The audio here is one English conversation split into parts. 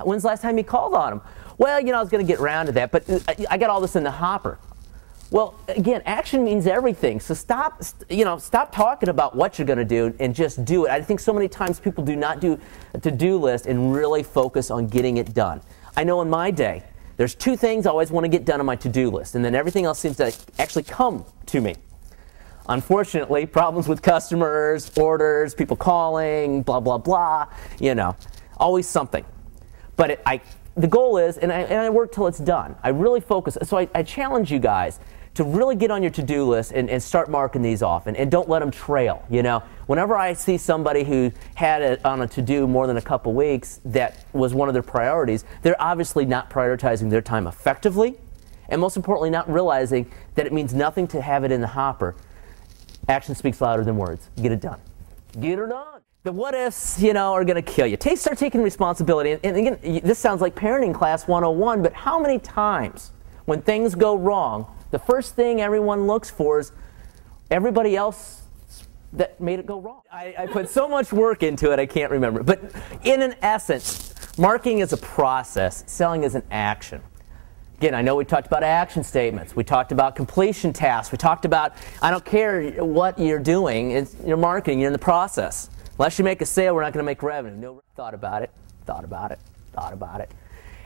When's the last time you called on them? Well, you know, I was going to get around to that, but I got all this in the hopper. Well, again, action means everything. So stop talking about what you're going to do and just do it. I think so many times people do not do a to-do list and really focus on getting it done. I know in my day, there's 2 things I always want to get done on my to-do list, and then everything else seems to actually come to me. Unfortunately, problems with customers, orders, people calling, blah, blah, blah, you know, always something. But the goal is, and I work till it's done. I really focus. So I challenge you guys to really get on your to-do list and start marking these off, and don't let them trail. You know, whenever I see somebody who had it on a to-do more than a couple weeks that was one of their priorities, they're obviously not prioritizing their time effectively, and most importantly, not realizing that it means nothing to have it in the hopper. Action speaks louder than words. Get it done. Get it done. The what ifs, you know, are going to kill you. Start taking responsibility. And again, this sounds like parenting class 101, but how many times when things go wrong, the first thing everyone looks for is everybody else that made it go wrong? I put so much work into it, I can't remember. But in an essence, marketing is a process. Selling is an action. Again, I know we talked about action statements. We talked about completion tasks. We talked about, I don't care what you're doing, you're marketing, you're in the process. Unless you make a sale, we're not going to make revenue. No, thought about it,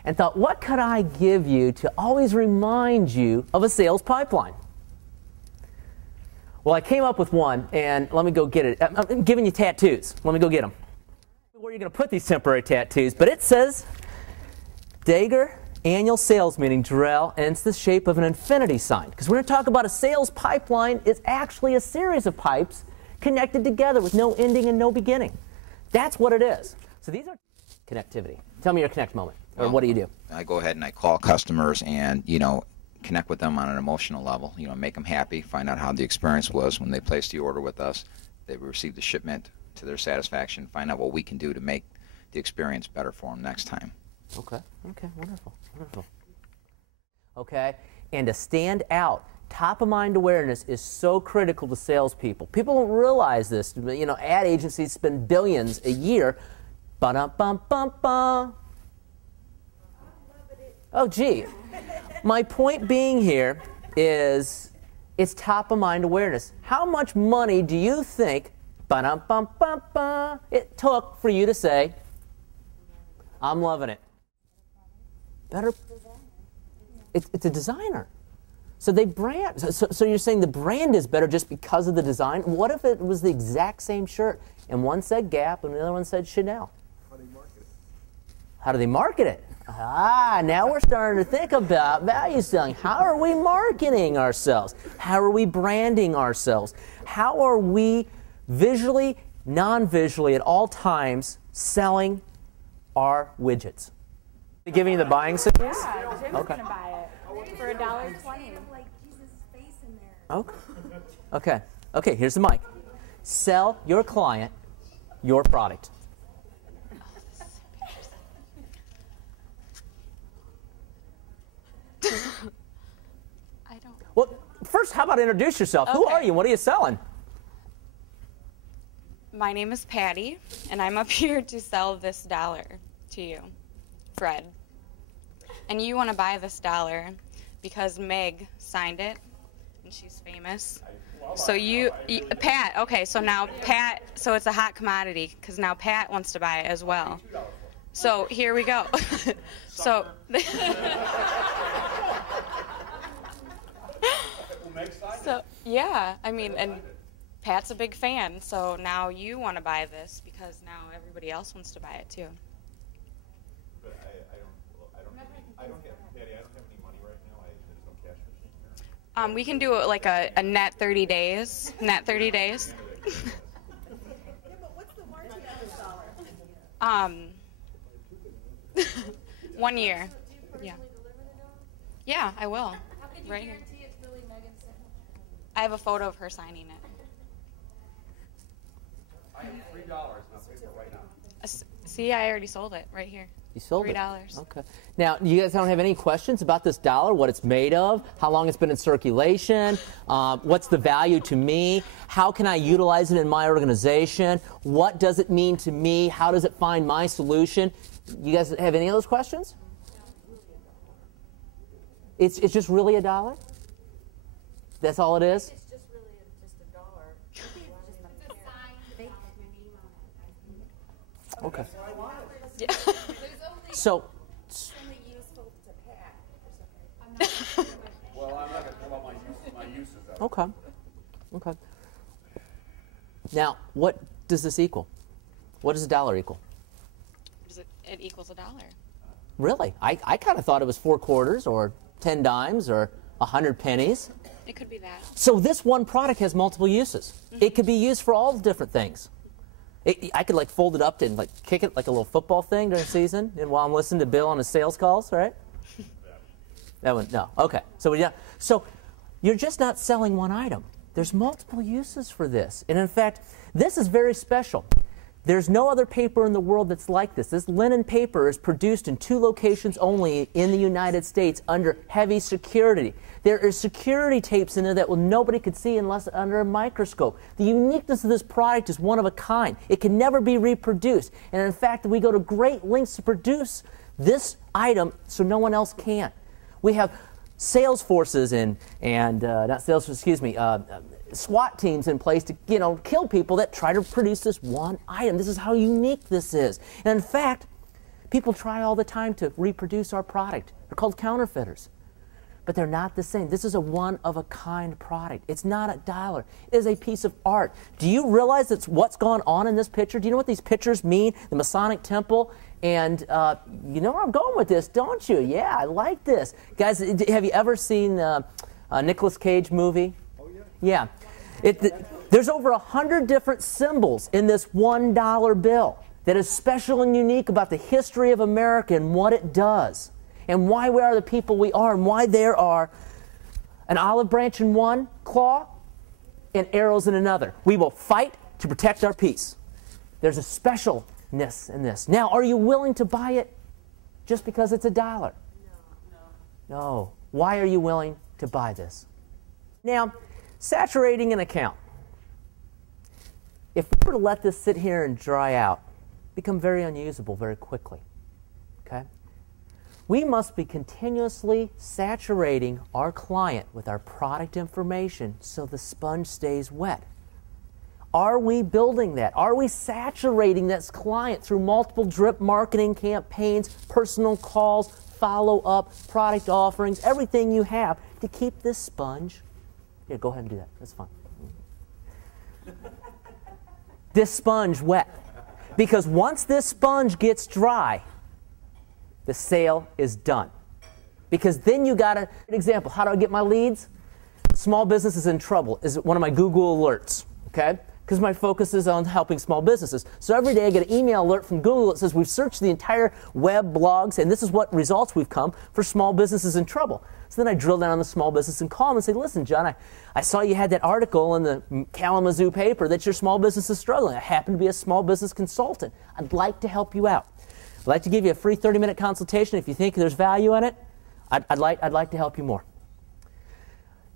and thought, what could I give you to always remind you of a sales pipeline? Well, I came up with one, and let me go get it. I'm giving you tattoos. Let me go get them. Where are you going to put these temporary tattoos? But it says, Dager Annual Sales Meeting, Doral, and it's the shape of an infinity sign. Because we're going to talk about a sales pipeline. It's actually a series of pipes connected together with no ending and no beginning. That's what it is. So these are connectivity. Tell me your connect moment, or what do you do? I go ahead and I call customers and, you know, connect with them on an emotional level, you know, make them happy, find out how the experience was when they placed the order with us, they received the shipment to their satisfaction, find out what we can do to make the experience better for them next time. Okay, wonderful. Okay, and to stand out, top of mind awareness is so critical to salespeople. People don't realize this. You know, ad agencies spend billions a year. Ba-dum-bum-bum-bum. Oh, gee. My point being here is it's top of mind awareness. How much money do you think ba-dum-bum-bum-bum, it took for you to say, I'm loving it? Better. It's a designer. So they brand. So you're saying the brand is better just because of the design? What if it was the exact same shirt and one said Gap and the other one said Chanel? How do they market it? How do they market it? Ah, now we're starting to think about value selling. How are we marketing ourselves? How are we branding ourselves? How are we visually, non-visually at all times selling our widgets? Giving you the buying signals? Yeah, Jim's gonna buy it for $1.20. Okay. Okay, here's the mic. Sell your client your product. I don't. Well, first, how about introduce yourself? Okay. Who are you? What are you selling? My name is Patty, and I'm up here to sell this dollar to you, Fred. And you want to buy this dollar because Meg signed it, and she's famous. So Pat, okay, so now Pat, so it's a hot commodity, because now Pat wants to buy it as well. So here we go. So, yeah, I mean, and Pat's a big fan, so now you want to buy this because now everybody else wants to buy it too. But I don't have any money right now. There's no cash machine here. We can do it like a net 30 days. Net 30 days. Yeah, but what's the warranty on this dollar? 1 year. Do you personally deliver the dollar? Yeah, I will. How can you Right here. guarantee it's really Megan's signature? I have a photo of her signing it. I have $3 and I'll pay for it right now. See, I already sold it right here. You sold $3. it. Okay. Now, you guys don't have any questions about this dollar, what it's made of, how long it's been in circulation, what's the value to me, how can I utilize it in my organization, what does it mean to me, how does it find my solution? You guys have any of those questions? It's just really a dollar? That's all it is? It's just really just a dollar. Okay. Yeah. So, It's only useful to pack or something. Well, I'm not going to come up my uses of it. okay. Okay. Now, what does this equal? What does a dollar equal? It equals $1. Really? I kind of thought it was 4 quarters or 10 dimes or 100 pennies. It could be that. So this one product has multiple uses. It could be used for all different things. I could like fold it up and like kick it like a little football thing during the season, and while I'm listening to Bill on his sales calls, right? That one, no. Okay. So you're just not selling one item. There's multiple uses for this, and in fact, this is very special. There's no other paper in the world that's like this. This linen paper is produced in 2 locations only in the United States under heavy security. There are security tapes in there that nobody could see unless under a microscope. The uniqueness of this product is one of a kind. It can never be reproduced. And in fact, we go to great lengths to produce this item so no one else can. We have sales forces SWAT teams in place to, kill people that try to produce this one item. This is how unique this is. And in fact, people try all the time to reproduce our product. They're called counterfeiters. But they're not the same. This is a one-of-a-kind product. It's not a dollar. It is a piece of art. Do you realize that's what's gone on in this picture? Do you know what these pictures mean? The Masonic Temple. And you know where I'm going with this, don't you? Yeah, I like this. Guys, have you ever seen a Nicolas Cage movie? Yeah. There's over 100 different symbols in this $1 bill that is special and unique about the history of America and what it does and why we are the people we are and why there are an olive branch in one claw and arrows in another. We will fight to protect our peace. There's a specialness in this. Now, are you willing to buy it just because it's $1? No. No. Why are you willing to buy this? Now, saturating an account. If we were to let this sit here and dry out, become very unusable very quickly. Okay? We must be continuously saturating our client with our product information so the sponge stays wet. Are we building that? Are we saturating this client through multiple drip marketing campaigns, personal calls, follow-up, product offerings, everything you have to keep this sponge? Yeah, go ahead and do that. That's fine. This sponge wet. Because once this sponge gets dry, the sale is done. Because then you got an example. How do I get my leads? Small business is in trouble is one of my Google alerts, okay? Because my focus is on helping small businesses. So every day I get an email alert from Google that says we've searched the entire web, blogs, and this is what results we've come for small businesses in trouble. So then I drill down on the small business and call them and say, listen, John, I saw you had that article in the Kalamazoo paper that your small business is struggling. I happen to be a small business consultant. I'd like to help you out. I'd like to give you a free 30-minute consultation. If you think there's value in it, I'd like to help you more.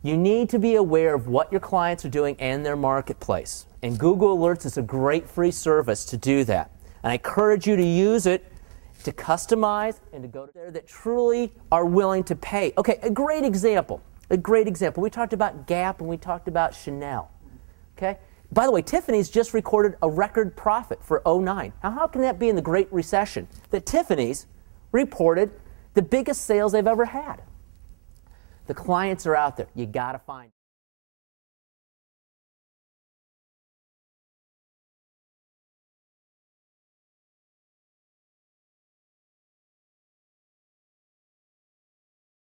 You need to be aware of what your clients are doing and their marketplace. And Google Alerts is a great free service to do that. And I encourage you to use it to customize and to go to there that truly are willing to pay. Okay, a great example. We talked about Gap and we talked about Chanel. Okay? By the way, Tiffany's just recorded a record profit for '09. Now, how can that be in the Great Recession that Tiffany's reported the biggest sales they've ever had? The clients are out there. You got to find